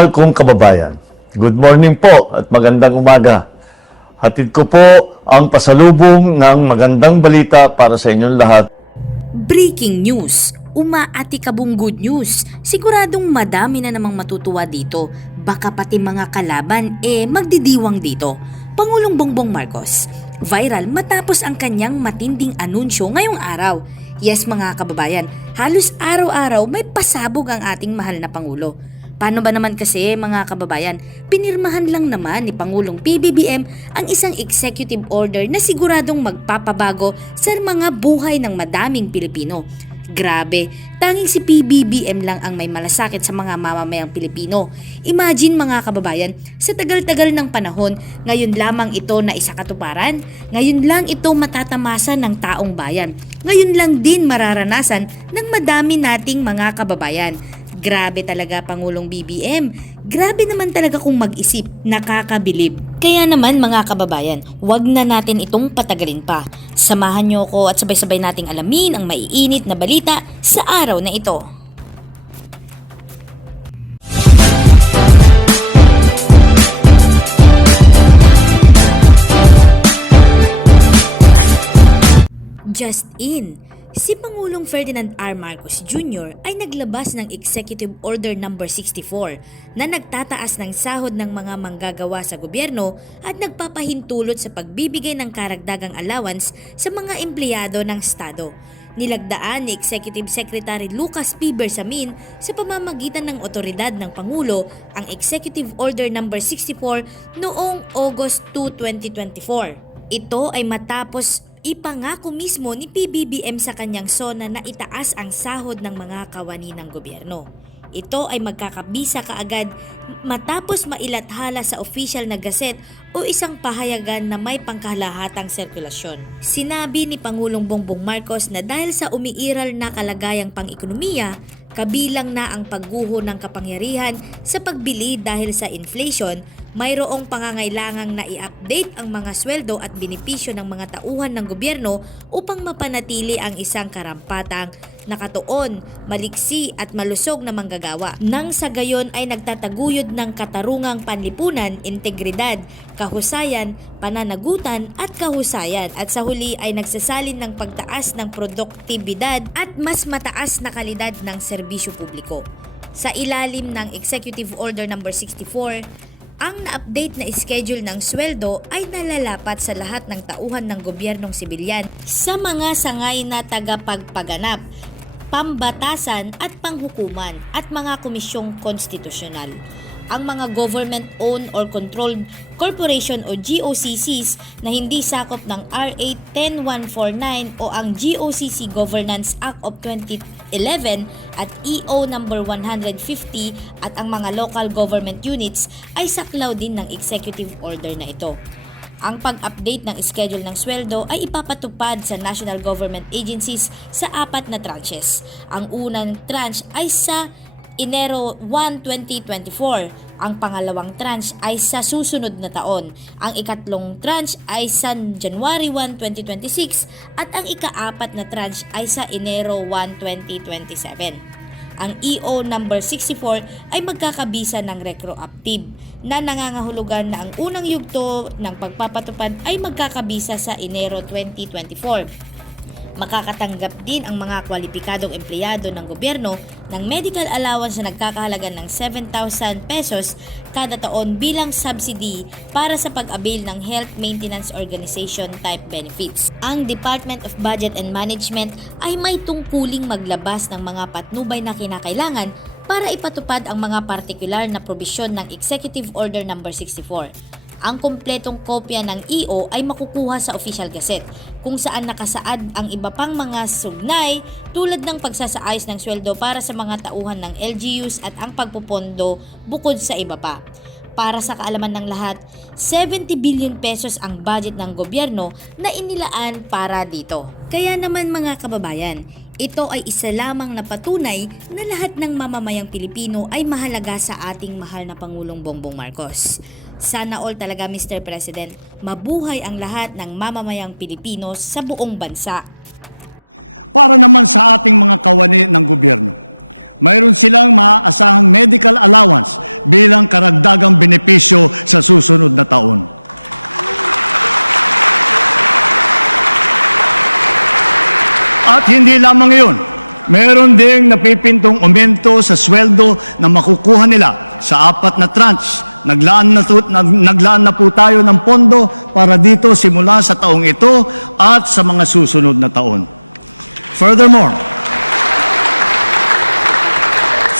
Mahal kong kababayan, good morning po at magandang umaga. Hatid ko po ang pasalubong ng magandang balita para sa inyong lahat. Breaking news! Umaatikabong good news. Siguradong madami na namang matutuwa dito. Baka pati mga kalaban magdidiwang dito. Pangulong Bongbong Marcos, viral matapos ang kanyang matinding anunsyo ngayong araw. Yes mga kababayan, halos araw-araw may pasabog ang ating mahal na Pangulo. Paano ba naman kasi mga kababayan, pinirmahan lang naman ni Pangulong PBBM ang isang executive order na siguradong magpapabago sa mga buhay ng madaming Pilipino. Grabe, tanging si PBBM lang ang may malasakit sa mga mamamayang Pilipino. Imagine mga kababayan, sa tagal-tagal ng panahon, ngayon lamang ito na isakatuparan, ngayon lang ito matatamasa ng taong bayan, ngayon lang din mararanasan ng madami nating mga kababayan. Grabe talaga Pangulong BBM. Grabe naman talaga kung mag-isip. Nakakabilib. Kaya naman mga kababayan, wag na natin itong patagalin pa. Samahan niyo ko at sabay-sabay nating alamin ang maiinit na balita sa araw na ito. Just in. Si Pangulong Ferdinand R. Marcos Jr. ay naglabas ng Executive Order No. 64 na nagtataas ng sahod ng mga manggagawa sa gobyerno at nagpapahintulot sa pagbibigay ng karagdagang allowance sa mga empleyado ng Estado. Nilagdaan ni Executive Secretary Lucas P. Bersamin sa pamamagitan ng otoridad ng Pangulo ang Executive Order No. 64 noong August 2, 2024. Ito ay matapos ipangako mismo ni PBBM sa kanyang SONA na itaas ang sahod ng mga kawani ng gobyerno. Ito ay magkakabisa kaagad matapos mailathala sa official na gazette o isang pahayagan na may pangkalahatang sirkulasyon. Sinabi ni Pangulong Bongbong Marcos na dahil sa umiiral na kalagayang pang-ekonomiya, kabilang na ang pagguho ng kapangyarihan sa pagbili dahil sa inflation, mayroong pangangailangang na i-update ang mga sweldo at benepisyo ng mga tauhan ng gobyerno upang mapanatili ang isang karampatang nakatuon, maliksi at malusog na manggagawa. Nang sa gayon ay nagtataguyod ng katarungang panlipunan, integridad, kahusayan, pananagutan at kahusayan at sa huli ay nagsasalin ng pagtaas ng produktibidad at mas mataas na kalidad ng serbisyo publiko. Sa ilalim ng Executive Order No. 64, ang na-update na schedule ng sweldo ay nalalapat sa lahat ng tauhan ng gobyernong sibilyan sa mga sangay na tagapagpaganap, pambatasan at panghukuman at mga komisyong konstitusyonal. Ang mga government-owned or controlled corporation o GOCCs na hindi sakop ng RA 10149 o ang GOCC Governance Act of 2011 at EO No. 150 at ang mga local government units ay saklaw din ng executive order na ito. Ang pag-update ng schedule ng sweldo ay ipapatupad sa national government agencies sa 4 na tranches. Ang unang tranche ay sa Enero 1, 2024. Ang pangalawang tranche ay sa susunod na taon. Ang ikatlong tranche ay sa January 1, 2026 at ang ika-4 na tranche ay sa Enero 1, 2027. Ang EO No. 64 ay magkakabisa ng retroactive na nangangahulugan na ang unang yugto ng pagpapatupad ay magkakabisa sa Enero 2024. Makakatanggap din ang mga kwalipikadong empleyado ng gobyerno ng medical allowance na nagkakahalaga ng 7,000 pesos kada taon bilang subsidy para sa pag-avail ng Health Maintenance Organization type benefits. Ang Department of Budget and Management ay may tungkuling maglabas ng mga patnubay na kinakailangan para ipatupad ang mga partikular na probisyon ng Executive Order No. 64. Ang kumpletong kopya ng EO ay makukuha sa Official Gazette kung saan nakasaad ang iba pang mga sugnay tulad ng pagsasaayos ng sweldo para sa mga tauhan ng LGUs at ang pagpupondo bukod sa iba pa. Para sa kaalaman ng lahat, 70 billion pesos ang budget ng gobyerno na inilaan para dito. Kaya naman mga kababayan, ito ay isa lamang na patunay na lahat ng mamamayang Pilipino ay mahalaga sa ating mahal na Pangulong Bongbong Marcos. Sana all talaga Mr. President, mabuhay ang lahat ng mamamayang Pilipino sa buong bansa. Para naman sa ating mga kawani ng gobyerno, mayroon silang maaasahang medical allowance bilang karagdagang benepisyo sa susunod na taon. At hindi lamang iyon, meron ding napipintong aumento sa sweldo na makukuha nila sa 4 na tranche. Naglaan na po tayo ng pondo para dito simula sa taong ito at sa mga susunod na taon.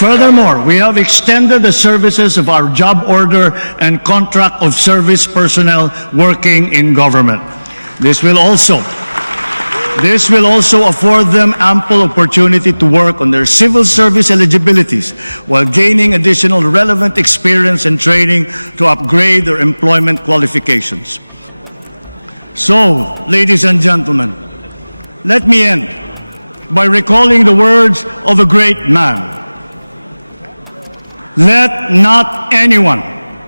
Furthermore, we have extended the services of our job order and contract of service personnel working in government. This will also afford them ample opportunity to work on their civil service eligibilities while gaining additional relevant experience and training to upgrade their employment qualifications. So, ladies and gentlemen, let me end by recalling the words of a great man. Let not anyone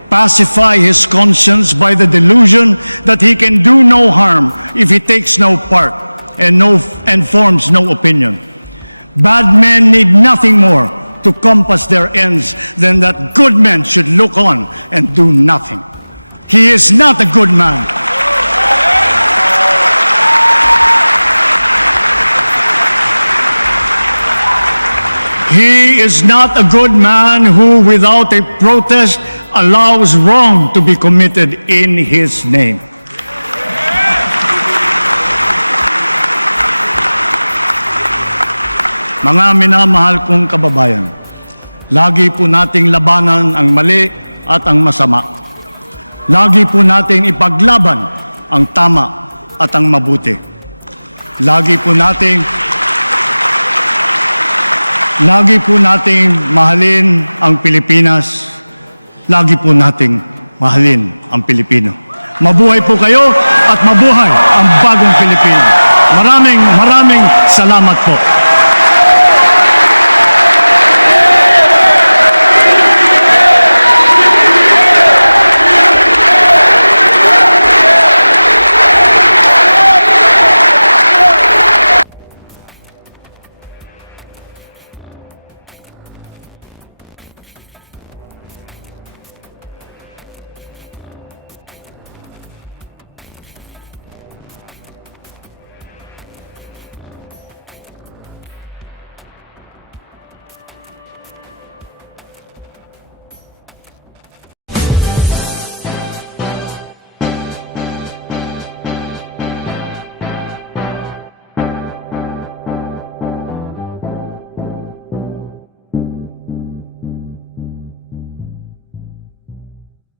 pacify his conscience by the delusion that he can do no harm if he takes no part and forms no opinion. Bad men need nothing more to compass their ends than that good men should look on and do nothing. He is not a good man. He is not a good man who, without a protest, allows wrong to be committed in his name. Mga minamahal kong kababayan, lagi po nating labanan ang mali at ang masama. Lagi po nating ipaglaban ang tama at ang mabuti. Lagi po nating mahalin ang Pilipinas. Lagi po nating mahalin ang Pilipino. Mabuhay po kayo at mabuhay ang bagong Pilipino. Maraming salamat po.